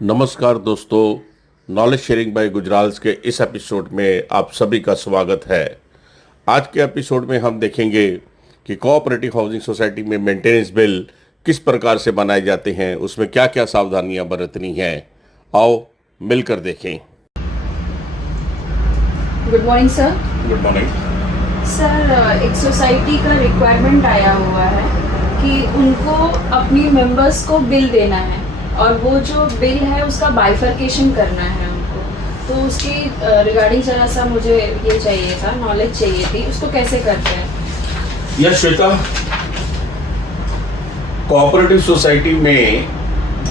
नमस्कार दोस्तों, knowledge sharing bye गुजराल्स के इस एपिसोड में आप सभी का स्वागत है। आज के एपिसोड में हम देखेंगे कि कोऑपरेटिव हाउसिंग सोसाइटी में मेंटेनेंस बिल किस प्रकार से बनाए जाते हैं, उसमें क्या क्या सावधानियां बरतनी हैं। आओ मिलकर देखें। Good morning sir. Good morning sir, एक सोसाइटी का रिक्वायरमेंट आया हुआ है कि उनको अपनी मेंबर्स को बिल देना है और वो जो बिल है उसका बाइफर्केशन करना है उनको, तो उसकी रिगार्डिंग जरा सा मुझे ये चाहिए था, नॉलेज चाहिए थी, उसको कैसे करते हैं। यस श्वेता, कोऑपरेटिव सोसाइटी में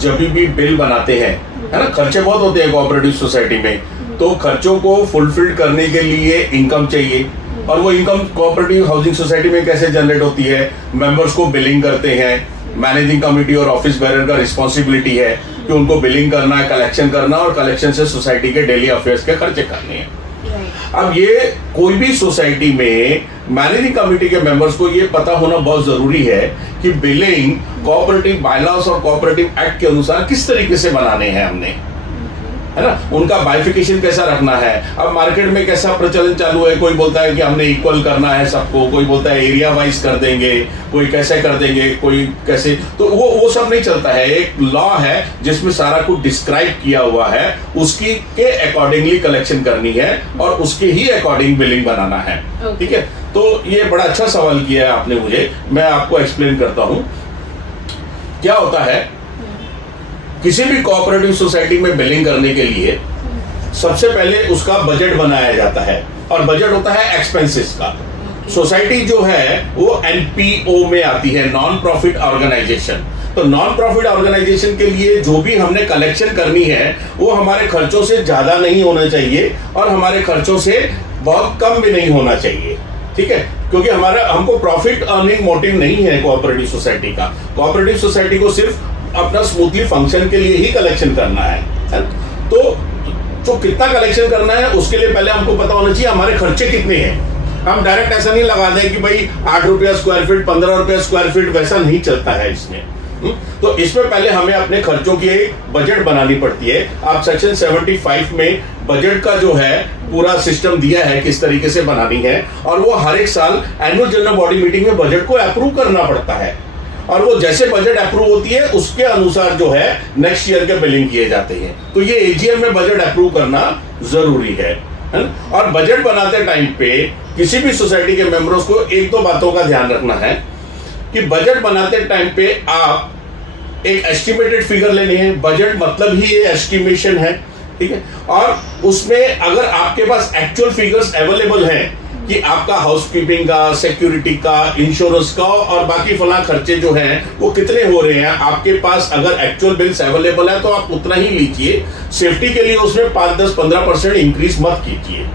जब भी बिल बनाते हैं, है ना, खर्चे बहुत होते हैं कोऑपरेटिव सोसाइटी में, तो खर्चों को फुलफिल करने के लिए इनकम चाहिए। और वो इनकम कोऑपरेटिव हाउसिंग सोसाइटी में कैसे जनरेट होती है? मेंबर्स को बिलिंग करते हैं, मैनेजिंग कमेटी और ऑफिस बेरर का रिस्पॉन्सिबिलिटी है कि उनको बिलिंग करना है, कलेक्शन करना, और कलेक्शन से सोसाइटी के डेली अफेयर्स के खर्चे करने हैं। अब ये कोई भी सोसाइटी में मैनेजिंग कमेटी के मेंबर्स को ये पता होना बहुत जरूरी है कि बिलिंग कोऑपरेटिव बायलॉस और कोऑपरेटिव एक्ट के अनुसार किस तरीके से बनाने हैं हमने, है ना, उनका बाइफिकेशन कैसा रखना है। अब मार्केट में कैसा प्रचलन चालू है, कोई बोलता है कि हमने इक्वल करना है सबको, कोई बोलता है एरिया वाइज कर देंगे, कोई कैसे कर देंगे, कोई कैसे, तो वो सब नहीं चलता है। एक लॉ है जिसमें सारा कुछ डिस्क्राइब किया हुआ है, उसकी के अकॉर्डिंगली कलेक्शन करनी है और उसके ही अकॉर्डिंग बिलिंग बनाना है। ठीक है, तो ये बड़ा अच्छा सवाल किया है आपने मुझे, मैं आपको एक्सप्लेन करता हूं। क्या होता है, किसी भी कोऑपरेटिव सोसाइटी में बिलिंग करने के लिए सबसे पहले उसका बजट बनाया जाता है, और बजट होता है एक्सपेंसेस का। सोसाइटी जो है वो एनपीओ में आती है, नॉन प्रॉफिट ऑर्गेनाइजेशन। तो नॉन प्रॉफिट ऑर्गेनाइजेशन के लिए जो भी हमने कलेक्शन करनी है वो हमारे खर्चों से ज्यादा नहीं होना चाहिए और हमारे खर्चों से बहुत कम भी नहीं होना चाहिए। ठीक है, क्योंकि हमको प्रॉफिट अर्निंग मोटिव नहीं है कोऑपरेटिव सोसाइटी का। कोऑपरेटिव सोसाइटी को सिर्फ अपना स्मूथली फंक्शन के लिए ही कलेक्शन करना है। तो जो कितना कलेक्शन करना है उसके लिए पहले हमको पता होना चाहिए हमारे खर्चे कितने हैं। हम डायरेक्ट ऐसा नहीं लगा दें कि भाई 8 रुपया स्क्वायर फीट, 15 रुपया स्क्वायर फीट, वैसा नहीं चलता है इसमें। तो इसमें पहले हमें अपने खर्चों की एक बजट बनानी पड़ती है। आप सेक्शन 75 में बजट का जो है पूरा सिस्टम दिया है किस तरीके से बनानी है, और वो हर एक साल एनुअल जनरल बॉडी मीटिंग में बजट को अप्रूव करना पड़ता है, और वो जैसे बजट अप्रूव होती है उसके अनुसार जो है नेक्स्ट ईयर के बिलिंग किए जाते हैं। तो ये एजीएम में बजट अप्रूव करना जरूरी है ना? और बजट बनाते टाइम पे किसी भी सोसाइटी के मेंबर्स को एक दो बातों का ध्यान रखना है कि बजट बनाते टाइम पे आप एक एस्टिमेटेड फिगर लेनी है। बजट मतलब ही ये एस्टिमेशन है, ठीक है, और उसमें अगर आपके पास एक्चुअल फिगर्स अवेलेबल हैं कि आपका हाउसकीपिंग का, सिक्योरिटी का, इंश्योरेंस का और बाकी फला खर्चे जो हैं वो कितने हो रहे हैं, आपके पास अगर एक्चुअल बिल्स अवेलेबल है तो आप उतना ही लीजिए। सेफ्टी के लिए उसमें 5, 10, 15% इंक्रीज मत कीजिए।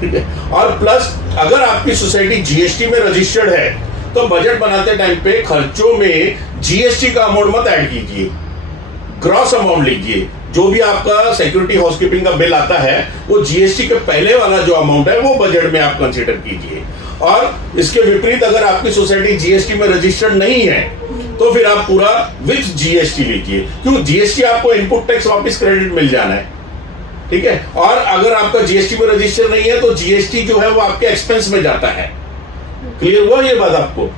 ठीक है, और प्लस अगर आपकी सोसाइटी जीएसटी में रजिस्टर्ड है तो बजट बनाते टाइम पे खर्चों में जीएसटी का अमाउंट मत ऐड कीजिए, ग्रॉस अमाउंट लीजिए। जो भी आपका सिक्योरिटी हाउसकीपिंग का बिल आता है वो जीएसटी के पहले वाला जो अमाउंट है वो बजट में आप कंसीडर कीजिए। और इसके विपरीत अगर आपकी सोसाइटी जीएसटी में रजिस्टर्ड नहीं है तो फिर आप पूरा विथ जीएसटी लीजिए, क्यों? जीएसटी आपको इनपुट टैक्स वापस क्रेडिट मिल जाना है। ठीक है, और अगर आपका जीएसटी में रजिस्टर नहीं है तो जीएसटी जो है वो आपके एक्सपेंस में जाता है। क्लियर हुआ ये बात आपको?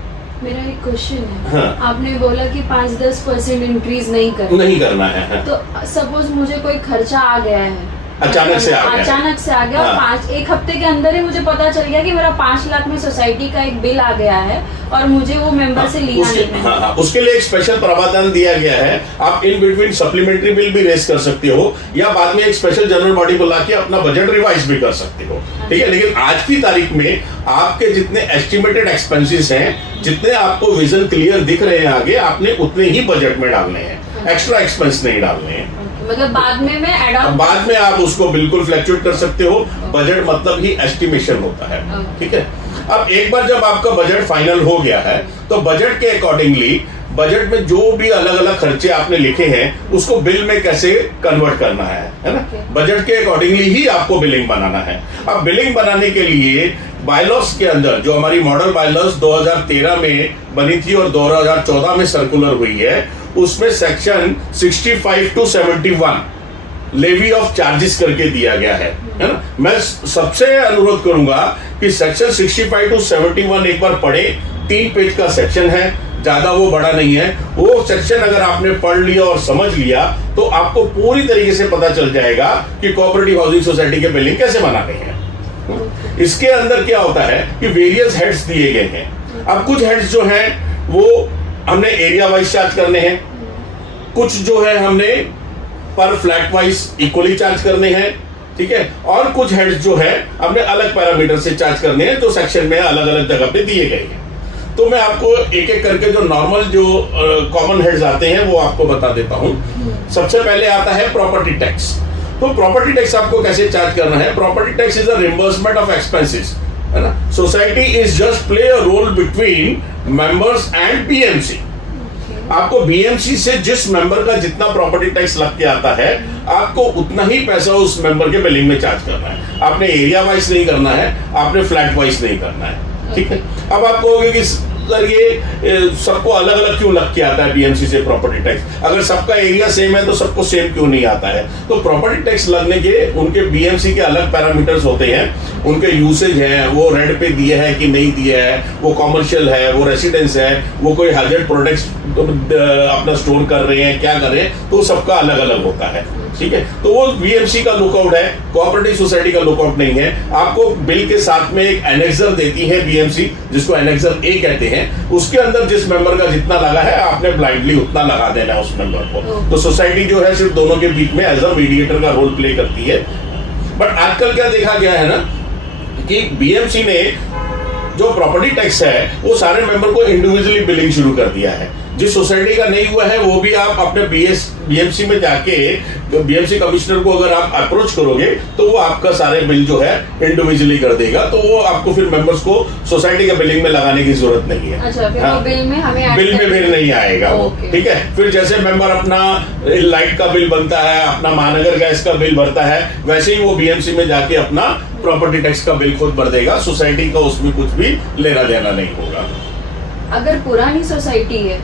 मेरा एक क्वेश्चन है। हाँ। आपने बोला कि 5-10% इंक्रीज नहीं करना है। हाँ। तो सपोज मुझे कोई खर्चा आ गया है, अचानक से आ गया, हाँ। और एक हफ्ते के अंदर ही मुझे पता चल गया कि मेरा 5 लाख में सोसाइटी का एक बिल आ गया है और मुझे वो मेंबर से लिया नहीं है। हाँ, उसके लिए एक स्पेशल प्रावधान दिया गया है। आप इन बिटवीन सप्लीमेंट्री बिल भी रेज कर सकते हो या बाद में एक स्पेशल जनरल बॉडी बुला के अपना बजट रिवाइज भी कर सकते हो। ठीक है, लेकिन आज की तारीख में आपके जितने एस्टिमेटेड एक्सपेंसेस हैं, जितने आपको विजन क्लियर दिख रहे हैं आगे, आपने उतने ही बजट में डालने हैं, एक्स्ट्रा एक्सपेंस नहीं डालने हैं। मतलब बाद में मैं ऐड ऑन, बाद में आप उसको बिल्कुल फ्लक्चुएट कर सकते हो। बजट मतलब ही एस्टिमेशन होता है। ठीक है, अब एक बार जब आपका बजट फाइनल हो गया है तो बजट के अकॉर्डिंगली बजट में जो भी अलग अलग खर्चे आपने लिखे हैं उसको बिल में कैसे कन्वर्ट करना है ना? बजट के अकॉर्डिंगली ही आपको बिलिंग बनाना है। अब बिलिंग बनाने के लिए बायलॉस के अंदर जो हमारी मॉडल बायलॉस 2013 में बनी थी और 2014 में सर्कुलर हुई है, उसमें section 65 to 71 levy of charges करके दिया गया है ना। मैं सबसे अनुरोध करूंगा कि सेक्शन 65 to 71 एक बार पढ़े। 3 पेज का सेक्शन है, ज्यादा वो बड़ा नहीं है। वो सेक्शन अगर आपने पढ़ लिया और समझ लिया तो आपको पूरी तरीके से पता चल जाएगा कि कोऑपरेटिव हाउसिंग सोसाइटी के बिल्डिंग कैसे बनाने हैं। इसके अंदर क्या होता है कि वेरियस हेड्स दिए गए हैं। अब कुछ हेड्स जो हैं वो हमने एरिया वाइज चार्ज करने हैं, कुछ जो है हमने पर फ्लैट वाइज इक्वली चार्ज करने हैं, ठीक है, और कुछ हेड्स जो है हमने अलग पैरामीटर से चार्ज करने हैं जो सेक्शन में अलग अलग जगह पे दिए गए हैं। तो मैं आपको एक एक करके जो नॉर्मल जो कॉमन हेड्स आते हैं वो आपको बता देता हूं। सबसे पहले आता है प्रॉपर्टी टैक्स। तो प्रॉपर्टी टैक्स आपको कैसे चार्ज करना है? Property tax is a reimbursement of expenses, है ना। Society is just play a role between members and BMC. आपको बीएमसी से जिस मेंबर का जितना प्रॉपर्टी टैक्स लग के आता है आपको उतना ही पैसा उस मेंबर के बिलिंग में चार्ज करना है। आपने एरिया वाइज नहीं करना है, आपने फ्लैट वाइज नहीं करना है, ठीक है। अब आप कहोगे कि सर ये सबको अलग अलग क्यों लग के आता है बीएमसी से प्रॉपर्टी टैक्स? अगर सबका एरिया सेम है तो सबको सेम क्यों नहीं आता है? तो प्रॉपर्टी टैक्स लगने के उनके बीएमसी के अलग पैरामीटर्स होते हैं, उनके यूसेज है, वो रेंट पे दिए है कि नहीं दिए है, वो कॉमर्शियल है, वो रेसिडेंस है, वो कोई हैजर्ड प्रोडक्ट्स अपना स्टोर कर रहे हैं, क्या कर रहे हैं, तो सबका अलग अलग होता है, ठीक है। तो वो बीएमसी का लुकआउट है, कोऑपरेटिव सोसाइटी का लुकआउट नहीं है। आपको बिल के साथ में एक एनेक्सर देती है बीएमसी, जिसको एनेक्सर ए कहते हैं। उसके अंदर जिस मेंबर का जितना लगा है आपने ब्लाइंडली उतना लगा देना है उस मेंबर को। तो सोसाइटी जो है सिर्फ दोनों के बीच में एज अ मीडिएटर का रोल प्ले करती है। बट आजकल क्या देखा गया है ना कि बीएमसी ने जो प्रॉपर्टी टैक्स है वो सारे मेंबर को इंडिविजुअली बिलिंग शुरू कर दिया है। जिस सोसाइटी का नहीं हुआ है वो भी आप अपने बीएमसी में जाके बीएमसी कमिश्नर को अगर आप अप्रोच करोगे तो वो आपका सारे बिल जो है इंडिविजुअली कर देगा। तो वो आपको फिर मेंबर्स को सोसाइटी के बिलिंग में लगाने की जरूरत नहीं है। अच्छा, फिर वो बिल में हमें बिल में फिर नहीं आएगा वो, ठीक है। फिर जैसे मेंबर अपना लाइट का बिल बनता है, अपना महानगर गैस का बिल भरता है, वैसे ही वो बीएमसी में जाके अपना प्रॉपर्टी टैक्स का बिल खुद भर देगा। सोसाइटी का उसमें कुछ भी लेना देना नहीं होगा। अगर पुरानी सोसाइटी है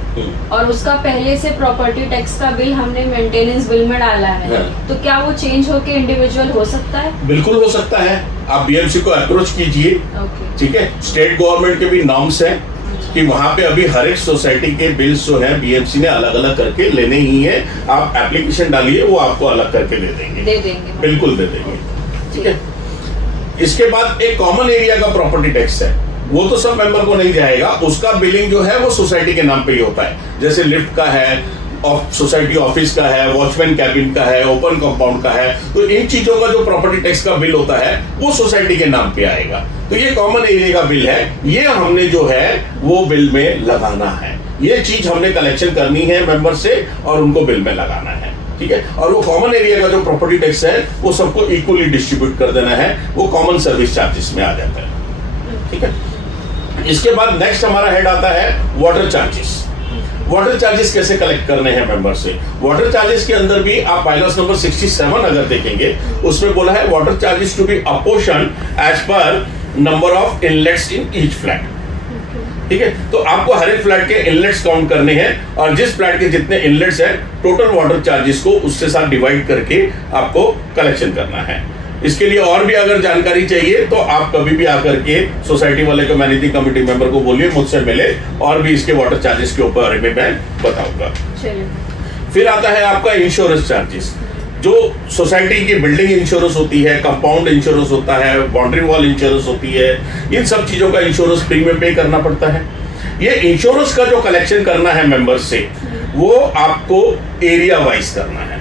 और उसका पहले से प्रॉपर्टी टैक्स का बिल हमने मेंटेनेंस बिल में डाला है, तो क्या वो चेंज होके इंडिविजुअल हो सकता है? बिल्कुल हो सकता है। आप बीएमसी को अप्रोच कीजिए, ठीक है। स्टेट गवर्नमेंट के भी नॉर्म्स हैं कि वहां पे अभी हर एक सोसाइटी के बिल्स जो है बीएमसी ने अलग अलग करके लेने ही है। आप एप्लीकेशन डालिए, वो आपको अलग करके दे देंगे, बिल्कुल दे देंगे, ठीक है। इसके बाद एक कॉमन एरिया का प्रॉपर्टी टैक्स है, वो तो सब मेंबर को नहीं जाएगा। उसका बिलिंग जो है वो सोसाइटी के नाम पे ही होता है। जैसे लिफ्ट का है, सोसाइटी ऑफिस का है, वॉचमैन कैबिन का है, ओपन कंपाउंड का है, तो इन चीजों का जो प्रॉपर्टी टैक्स का बिल होता है वो सोसाइटी के नाम पे आएगा। तो ये कॉमन एरिया का बिल है, ये हमने जो है वो बिल में लगाना है। ये चीज हमने कलेक्शन करनी है मेंबर से और उनको बिल में लगाना है, ठीक है। और वो कॉमन एरिया का जो प्रॉपर्टी टैक्स है वो सबको इक्वली डिस्ट्रीब्यूट कर देना है, वो कॉमन सर्विस चार्जेस में आ जाता है, ठीक है। इसके बाद नेक्स्ट हमारा हेड आता है वाटर चार्जेस। वाटर चार्जेस कैसे कलेक्ट करने हैं मेंबर से? वाटर चार्जेस के अंदर भी आप बायलॉस नंबर 67 अगर देखेंगे, उसमें बोला है water charges to be apportioned as per number of inlets in each flat, ठीक है। तो आपको हर एक फ्लैट के इनलेट्स काउंट करने हैं और जिस फ्लैट के जितने इनलेट्स हैं टोटल वाटर चार्जेस को उसके साथ डिवाइड करके आपको कलेक्शन करना है। इसके लिए और भी अगर जानकारी चाहिए तो आप कभी भी आकर के सोसाइटी वाले को मैनेजिंग कमेटी मेंबर को बोलिए, मुझसे मिले, और भी इसके वाटर चार्जेस के ऊपर में मैं बताऊंगा। फिर आता है आपका इंश्योरेंस चार्जेस। जो सोसाइटी की बिल्डिंग इंश्योरेंस होती है, कंपाउंड इंश्योरेंस होता है, बाउंड्री वॉल इंश्योरेंस होती है, इन सब चीजों का इंश्योरेंस प्रीमियम पे करना पड़ता है। ये इंश्योरेंस का जो कलेक्शन करना है मेंबर से वो आपको एरिया वाइज करना है,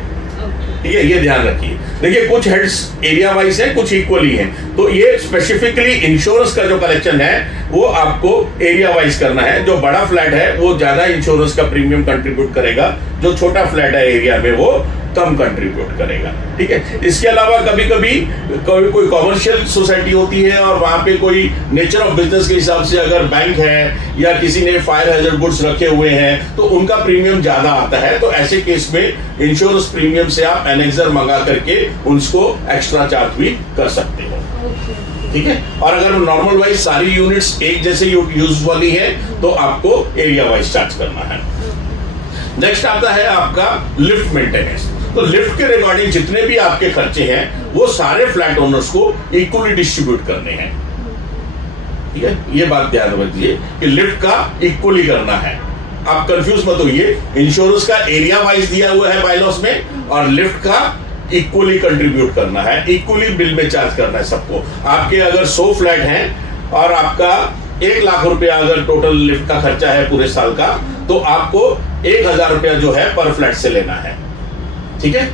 ठीक है। ये ध्यान रखिए। देखिए कुछ हेड्स एरिया वाइज है, कुछ इक्वली है, तो ये स्पेसिफिकली इंश्योरेंस का जो कलेक्शन है वो आपको एरिया वाइज करना है। जो बड़ा फ्लैट है वो ज्यादा इंश्योरेंस का प्रीमियम कंट्रीब्यूट करेगा, जो छोटा फ्लैट है एरिया में वो कम कंट्रीब्यूट करेगा, ठीक है। इसके अलावा कभी कभी कोई कॉमर्शियल सोसाइटी होती है और वहां पे कोई नेचर ऑफ बिजनेस के हिसाब से अगर बैंक है या किसी ने फायर हैजर्ड गुड्स रखे हुए हैं तो उनका प्रीमियम ज्यादा आता है। तो ऐसे केस में इंश्योरेंस प्रीमियम से आप एनेक्सर मंगा करके उनको एक्स्ट्रा चार्ज भी कर सकते हो, ठीक है। और अगर नॉर्मल वाइज सारी यूनिट्स एक जैसे यूज वाली है तो आपको एरिया वाइज चार्ज करना है। नेक्स्ट आता है आपका लिफ्ट मेंटेनेंस। तो लिफ्ट के रिगार्डिंग जितने भी आपके खर्चे हैं वो सारे फ्लैट ओनर्स को इक्वली डिस्ट्रीब्यूट करने हैं। ठीक है, ये बात ध्यान रखिए कि लिफ्ट का इक्वली करना है। आप कंफ्यूज मत होइए, इंश्योरेंस का एरिया वाइज दिया हुआ है बायलॉस में और लिफ्ट का इक्वली कंट्रीब्यूट करना है, इक्वली बिल में चार्ज करना है सबको। आपके अगर 100 फ्लैट हैं और आपका 1 लाख रुपया अगर टोटल लिफ्ट का खर्चा है पूरे साल का, तो आपको 1000 रुपया जो है पर फ्लैट से लेना है। ठीक है,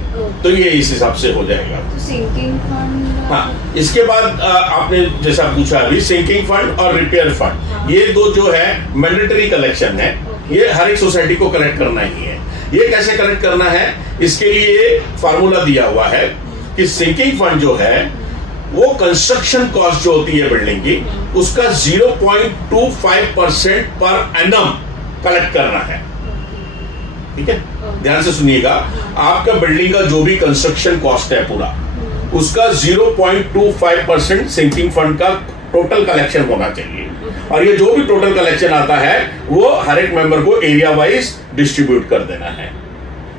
तो ये इस हिसाब से हो जाएगा। तो सिंकिंग फंड, हाँ, इसके बाद आपने जैसा पूछा अभी, सिंकिंग फंड और रिपेयर फंड, हाँ। ये दो जो है मैंडेटरी कलेक्शन है। ये हर एक सोसाइटी को कलेक्ट करना ही है। ये कैसे कलेक्ट करना है, इसके लिए फार्मूला दिया हुआ है कि सिंकिंग फंड जो है वो कंस्ट्रक्शन कॉस्ट जो होती है बिल्डिंग की, उसका 0.25% पर एनम कलेक्ट करना है। ठीक है, ध्यान से सुनिएगा, आपका बिल्डिंग का जो भी कंस्ट्रक्शन कॉस्ट है पूरा, उसका 0.25% सिंकिंग फंड का टोटल कलेक्शन होना चाहिए। और ये जो भी टोटल कलेक्शन आता है वो हर एक मेंबर को एरिया वाइज डिस्ट्रीब्यूट कर देना है।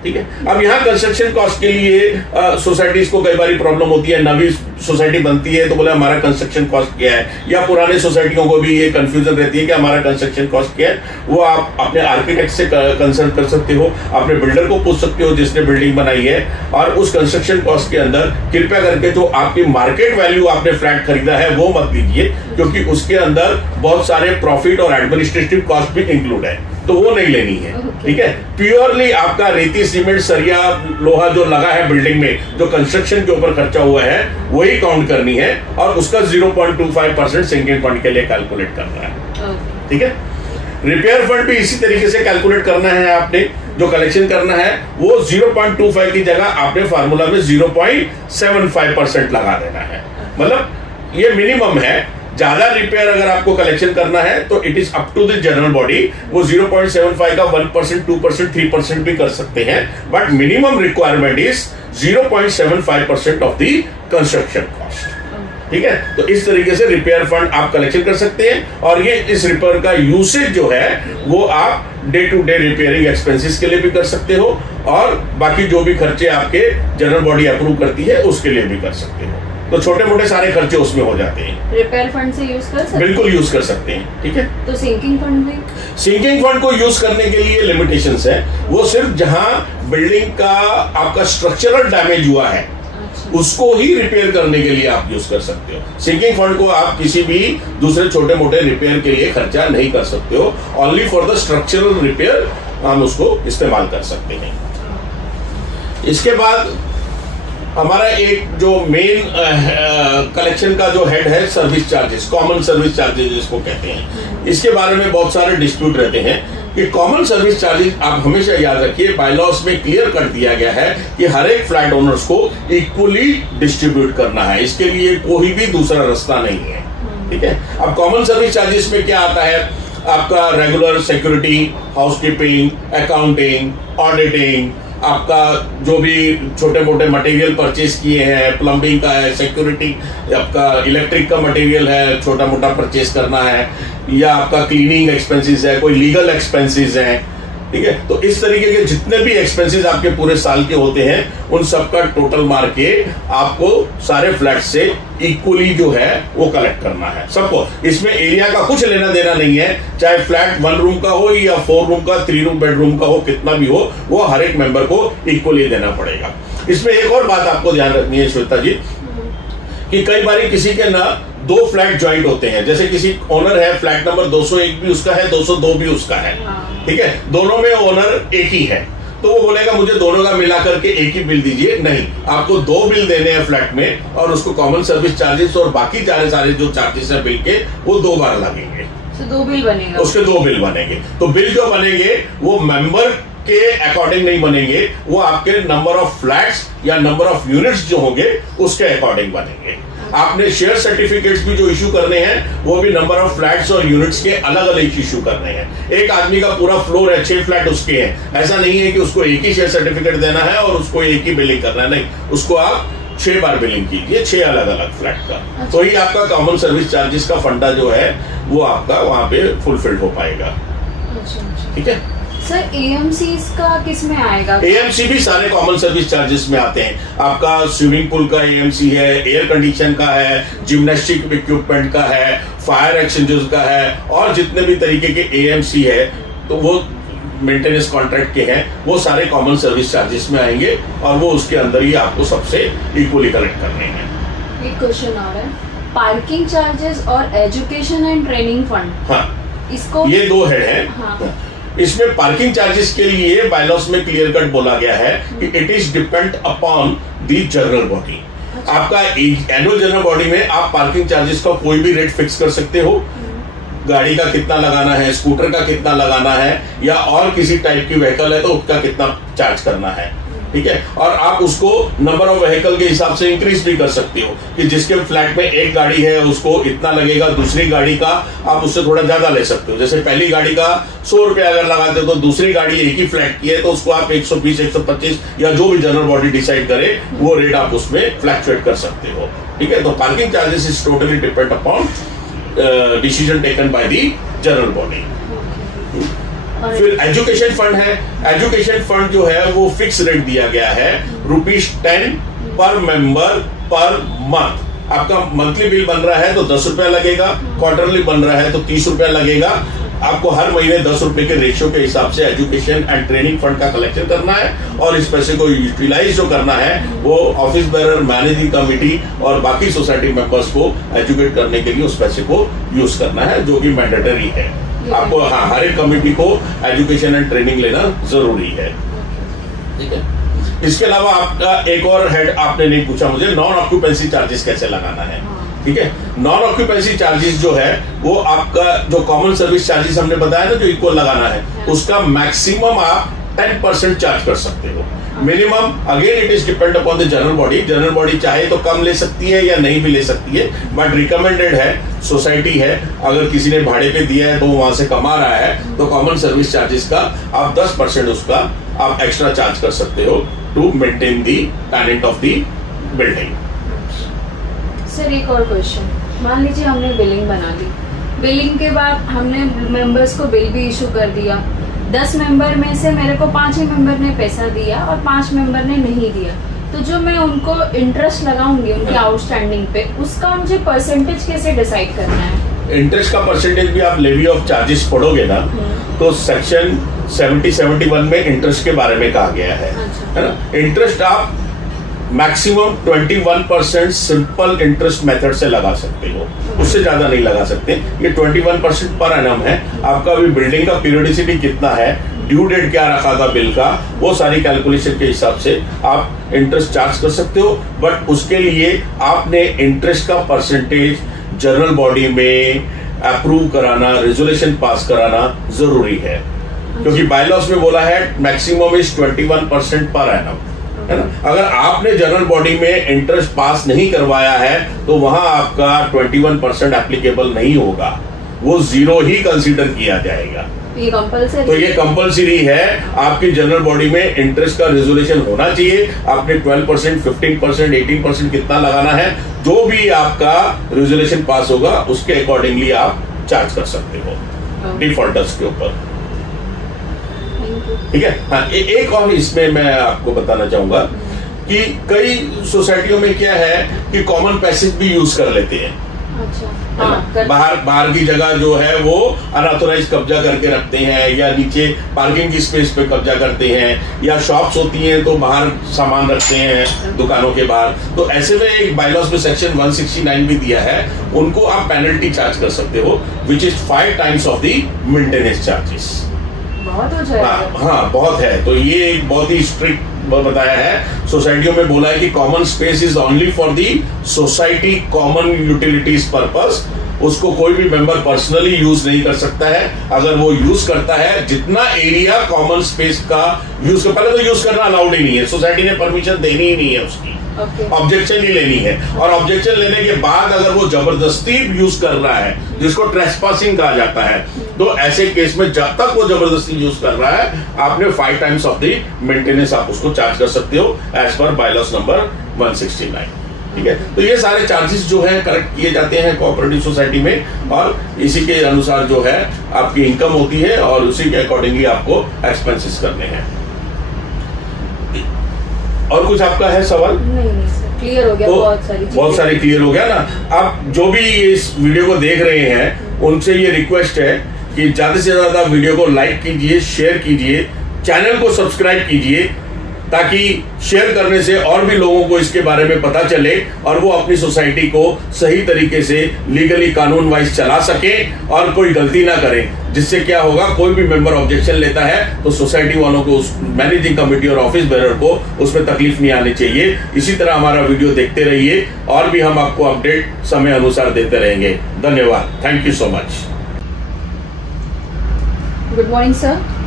ठीक है, अब यहाँ कंस्ट्रक्शन कॉस्ट के लिए सोसाइटीज को कई बार प्रॉब्लम होती है। नवी सोसाइटी बनती है तो बोले हमारा कंस्ट्रक्शन कॉस्ट क्या है, या पुराने सोसाइटियों को भी ये कंफ्यूजन रहती है कि हमारा कंस्ट्रक्शन कॉस्ट क्या है। वो आप अपने आर्किटेक्ट से कंसल्ट कर सकते हो, अपने बिल्डर को पूछ सकते हो जिसने बिल्डिंग बनाई है, और उस कंस्ट्रक्शन कॉस्ट के अंदर कृपया करके जो आपकी मार्केट वैल्यू आपने फ्लैट खरीदा है वो मत लीजिए, क्योंकि उसके अंदर बहुत सारे प्रॉफिट और एडमिनिस्ट्रेटिव कॉस्ट भी इंक्लूड है, तो वो नहीं लेनी है। ठीक है, प्योरली आपका रेती, सीमेंट, सरिया, लोहा जो लगा है बिल्डिंग में, जो कंस्ट्रक्शन के ऊपर खर्चा हुआ है, वही काउंट करनी है और उसका 0.25% सिंकिंग फंड के लिए कैलकुलेट करना है। ठीक है, रिपेयर फंड भी इसी तरीके से कैलकुलेट करना है। आपने जो कलेक्शन करना है वो 0.25 की जगह आपने फार्मूला में 0.75% लगा देना है। मतलब ये मिनिमम है। ज्यादा रिपेयर अगर आपको कलेक्शन करना है तो it is up to the general body, वो 0.75 का 1%, 2%, 3% भी कर सकते हैं, but minimum requirement is 0.75% of the construction cost. ठीक है, तो इस तरीके से रिपेयर फंड आप कलेक्शन कर सकते हैं, और ये इस रिपेयर का यूसेज जो है वो आप day to day repairing expenses के लिए भी कर सकते हो, और बाकी जो भी खर्चे आपके जनरल बॉडी अप्रूव करती है उसके लिए भी कर सकते हो। तो छोटे मोटे सारे खर्चे उसमें हो जाते हैं। रिपेयर फंड से यूज कर सकते हैं? बिल्कुल यूज कर सकते हैं। ठीक है, तो सिंकिंग फंड भी? सिंकिंग फंड को यूज करने के लिए लिमिटेशंस है। वो सिर्फ जहां बिल्डिंग का आपका स्ट्रक्चरल डैमेज हुआ है उसको ही रिपेयर करने के लिए आप यूज कर सकते हो। सिंकिंग फंड को आप किसी भी दूसरे छोटे मोटे रिपेयर के लिए खर्चा नहीं कर सकते हो। Only for the structural repair हम उसको इस्तेमाल कर सकते हैं। इसके बाद हमारा एक जो मेन कलेक्शन का जो हेड है, service charges, common service charges जिसको कहते हैं। इसके बारे में बहुत सारे डिस्प्यूट रहते हैं कि कॉमन सर्विस चार्जेस आप हमेशा याद रखिए, बायलॉस में क्लियर कर दिया गया है कि हर एक फ्लैट ओनर्स को इक्वली डिस्ट्रीब्यूट करना है। इसके लिए कोई भी दूसरा रास्ता नहीं है। ठीक है, अब कॉमन सर्विस चार्जेस में क्या आता है, आपका regular security, housekeeping, accounting, auditing, आपका जो भी छोटे मोटे मटेरियल परचेज किए हैं, प्लम्बिंग का है, सिक्योरिटी, आपका इलेक्ट्रिक का मटेरियल है, छोटा मोटा परचेज करना है, या आपका क्लीनिंग एक्सपेंसेस है, कोई लीगल एक्सपेंसेस हैं। ठीक है, तो इस तरीके के जितने भी एक्सपेंसेस आपके पूरे साल के होते हैं उन सब का टोटल मार के आपको सारे फ्लैट से इक्वली जो है वो कलेक्ट करना है सबको। इसमें एरिया का कुछ लेना देना नहीं है, चाहे फ्लैट 1 रूम का हो या 4 रूम का, 3 रूम बेडरूम का हो, कितना भी हो, वो हर एक मेंबर को इक्वली देना पड़ेगा। इसमें एक और बात आपको ध्यान रखनी है श्वेता जी, कि कई बार किसी के ना 2 फ्लैट ज्वाइंट होते हैं। जैसे किसी ओनर है, फ्लैट नंबर 201 भी उसका है, 202 भी उसका है। ठीक है, दोनों में ओनर एक ही है, तो वो बोलेगा मुझे दोनों का मिला करके एक ही बिल दीजिए। नहीं, आपको 2 बिल देने हैं फ्लैट में, और उसको कॉमन सर्विस चार्जेस और बाकी सारे जो चार्जेस है बिल के, वो 2 बार लगेंगे। तो 2 बिल बनेगा, उसके 2 बिल बनेंगे। तो बिल जो बनेंगे वो मेंबर के अकॉर्डिंग नहीं बनेंगे, वो आपके नंबर ऑफ फ्लैट्स या नंबर ऑफ यूनिट्स जो होंगे उसके अकॉर्डिंग बनेंगे। आपने शेयर सर्टिफिकेट्स भी जो इशू करने हैं वो भी नंबर ऑफ फ्लैट्स और यूनिट्स के अलग अलग इशू करने हैं। एक आदमी का पूरा फ्लोर है, 6 फ्लैट उसके हैं, ऐसा नहीं है कि उसको एक ही शेयर सर्टिफिकेट देना है और उसको एक ही बिलिंग करना है। नहीं, उसको आप 6 बार बिलिंग कीजिए, 6 अलग अलग फ्लैट का। तो ही आपका कॉमन सर्विस चार्जेस का फंडा जो है वो आपका वहां पे फुलफिल्ड हो पाएगा। ठीक है, सर एएमसी का किस में आएगा? एएमसी भी सारे कॉमन सर्विस चार्जेस में आते हैं। आपका स्विमिंग पूल का एएमसी है, एयर कंडीशन का है, जिम्नास्टिक इक्विपमेंट का है, फायर एक्सटिंग्विशर का है, और जितने भी तरीके के एएमसी है तो वो मेंटेनेंस कॉन्ट्रैक्ट के हैं, वो सारे कॉमन सर्विस चार्जेस में आएंगे और वो उसके अंदर ही आपको सबसे इक्वली कलेक्ट करने हैं। एक क्वेश्चन और है, पार्किंग चार्जेस और एजुकेशन एंड ट्रेनिंग फंड, हाँ, इसको ये दो हेड हैं। हाँ। इसमें पार्किंग चार्जेस के लिए बायलॉस में क्लियर कट बोला गया है कि it is depend upon the general body. आपका एनुअल जनरल बॉडी में आप पार्किंग चार्जेस का कोई भी रेट फिक्स कर सकते हो, गाड़ी का कितना लगाना है, स्कूटर का कितना लगाना है, या और किसी टाइप की व्हीकल है तो उसका कितना चार्ज करना है, ठीक है। और आप उसको नंबर ऑफ व्हीकल के हिसाब से इंक्रीज भी कर सकते हो कि जिसके फ्लैट में एक गाड़ी है उसको इतना लगेगा, दूसरी गाड़ी का आप उससे थोड़ा ज्यादा ले सकते हो। जैसे पहली गाड़ी का 100 रुपया अगर लगाते हो तो दूसरी गाड़ी एक ही फ्लैट की है तो उसको आप 120, 125 या जो भी जनरल बॉडी डिसाइड करे वो रेट आप उसमें फ्लैक्चुएट कर सकते हो, ठीक है। तो parking charges is totally depend upon decision taken by the general body. फिर एजुकेशन फंड है। एजुकेशन फंड जो है वो फिक्स रेट दिया गया है ₹10 पर मेंबर पर मंथ। आपका मंथली बिल बन रहा है तो 10 रुपया लगेगा, क्वार्टरली बन रहा है तो 30 रुपया लगेगा। आपको हर महीने 10 रुपए के रेशियो के हिसाब से एजुकेशन एंड ट्रेनिंग फंड का कलेक्शन करना है और इस पैसे को यूटिलाइज जो करना है वो ऑफिस बेरर, मैनेजिंग कमिटी और बाकी सोसाइटी मेंबर्स को एजुकेट करने के लिए उस पैसे को यूज करना है, जो कि मैंडेटरी है। आपको हाँ, हर एक कमिटी को एजुकेशन एंड ट्रेनिंग लेना जरूरी है, ठीक है। इसके अलावा आपका एक और हेड आपने नहीं पूछा मुझे, नॉन ऑक्यूपेंसी चार्जेस कैसे लगाना है, ठीक है। नॉन ऑक्यूपेंसी चार्जेस जो है वो आपका जो कॉमन सर्विस चार्जेस हमने बताया ना जो इक्वल लगाना है, उसका मैक्सिमम आप 10% चार्ज कर सकते हो। Minimum again it is depend upon the general body. General body चाहे तो कम ले सकती है या नहीं भी ले सकती है, बट रिकमेंडेड है, सोसाइटी है, अगर किसी ने भाड़े पे दिया है तो वो वहां से कमा रहा है तो कॉमन सर्विस चार्जेस का आप 10% उसका आप एक्स्ट्रा चार्ज कर सकते हो to maintain the tenant of the building. Sir एक और क्वेश्चन, मान लीजिए हमने बिलिंग बना ली, बिलिंग के बाद हमने मेंबर्स को बिल भी इशू कर दिया, 10 मेंबर में से मेरे को 5 ही मेंबर ने पैसा दिया और 5 मेंबर ने नहीं दिया, तो जो मैं उनको इंटरेस्ट लगाऊंगी उनके आउटस्टैंडिंग पे, उसका मुझे परसेंटेज कैसे डिसाइड करना है? इंटरेस्ट का परसेंटेज भी आप लेवी ऑफ चार्जेस पढ़ोगे ना तो सेक्शन 70-71 में इंटरेस्ट के बारे में कहा गया है ना। इंटरेस्ट आप मैक्सिमम 21% सिंपल इंटरेस्ट मेथड से लगा सकते हो, उससे ज्यादा नहीं लगा सकते। ये 21% पर एनम है। आपका अभी बिल्डिंग का पीरियडिसिटी कितना है, ड्यू डेट क्या रखा था बिल का, वो सारी कैलकुलेशन के हिसाब से आप इंटरेस्ट चार्ज कर सकते हो। बट उसके लिए आपने इंटरेस्ट का परसेंटेज जनरल बॉडी में अप्रूव कराना, रेजोल्यूशन पास कराना जरूरी है, क्योंकि बायलॉस में बोला है मैक्सिमम इज 21% पर एनम, है ना। अगर आपने जनरल बॉडी में इंटरेस्ट पास नहीं करवाया है तो वहां आपका 21% एप्लीकेबल नहीं होगा, वो 0 ही कंसीडर किया जाएगा। ये कंपल्सरी, तो ये कंपल्सरी है। आपकी जनरल बॉडी में इंटरेस्ट का रेजोल्यूशन होना चाहिए। आपने 12%, 15%, 18% कितना लगाना है, जो भी आपका रेजोल्यूशन पास होगा उसके अकॉर्डिंगली आप चार्ज कर सकते हो डिफॉल्टर्स के ऊपर, ठीक है। हाँ, एक और इसमें मैं आपको बताना चाहूंगा कि कई सोसाइटियों में क्या है कि कॉमन पैसेज भी यूज कर लेते हैं। अच्छा, बाहर की जगह जो है वो अनऑथोराइज कब्जा करके रखते हैं, या नीचे पार्किंग की स्पेस पे कब्जा करते हैं, या शॉप्स होती हैं तो बाहर सामान रखते हैं दुकानों के बाहर। तो ऐसे में एक बायलॉस में सेक्शन 169 भी दिया है, उनको आप पेनल्टी चार्ज कर सकते हो which is 5 times of the maintenance charges. बहुत हो जाएगा। हाँ, बहुत है। तो ये एक बहुत ही स्ट्रिक्ट बताया है। सोसाइटियों में बोला है कि common space is only for the society common utilities purpose. उसको कोई भी मेंबर पर्सनली यूज नहीं कर सकता है। अगर वो यूज करता है, जितना एरिया कॉमन स्पेस का यूज कर, पहले तो यूज करना अलाउड ही नहीं है, सोसाइटी ने परमिशन देनी ही नहीं है उसकी, ऑब्जेक्शन ही लेनी है। और ऑब्जेक्शन लेने के बाद अगर वो जबरदस्ती यूज कर रहा है, जिसको ट्रेसपासिंग कहा जाता है, तो ऐसे केस में जब तक वो जबरदस्ती यूज कर रहा है, आपने 5 टाइम्स ऑफ द मेंटेनेंस आप उसको चार्ज कर सकते हो एज पर बायलॉस नंबर 169। ठीक है। तो ये सारे चार्जेस जो है करेक्ट किए जाते हैं कोऑपरेटिव सोसाइटी में, और इसी के अनुसार जो है आपकी इनकम होती है और उसी के अकॉर्डिंगली आपको एक्सपेंसेस करने हैं। और कुछ आपका है सवाल? नहीं सर, क्लियर हो गया। तो बहुत सारी क्लियर हो गया ना। आप जो भी इस वीडियो को देख रहे हैं उनसे ये रिक्वेस्ट है कि ज्यादा से ज्यादा वीडियो को लाइक कीजिए, शेयर कीजिए, चैनल को सब्सक्राइब कीजिए, ताकि शेयर करने से और भी लोगों को इसके बारे में पता चले और वो अपनी सोसाइटी को सही तरीके से लीगली कानून वाइज चला सके और कोई गलती ना करे। जिससे क्या होगा, कोई भी मेंबर ऑब्जेक्शन लेता है तो सोसाइटी वालों को, उस मैनेजिंग कमेटी और ऑफिस बेरर को उसमें तकलीफ नहीं आनी चाहिए। इसी तरह हमारा वीडियो देखते रहिए और भी हम आपको अपडेट समय अनुसार देते रहेंगे। धन्यवाद। Thank you so much. Good morning sir.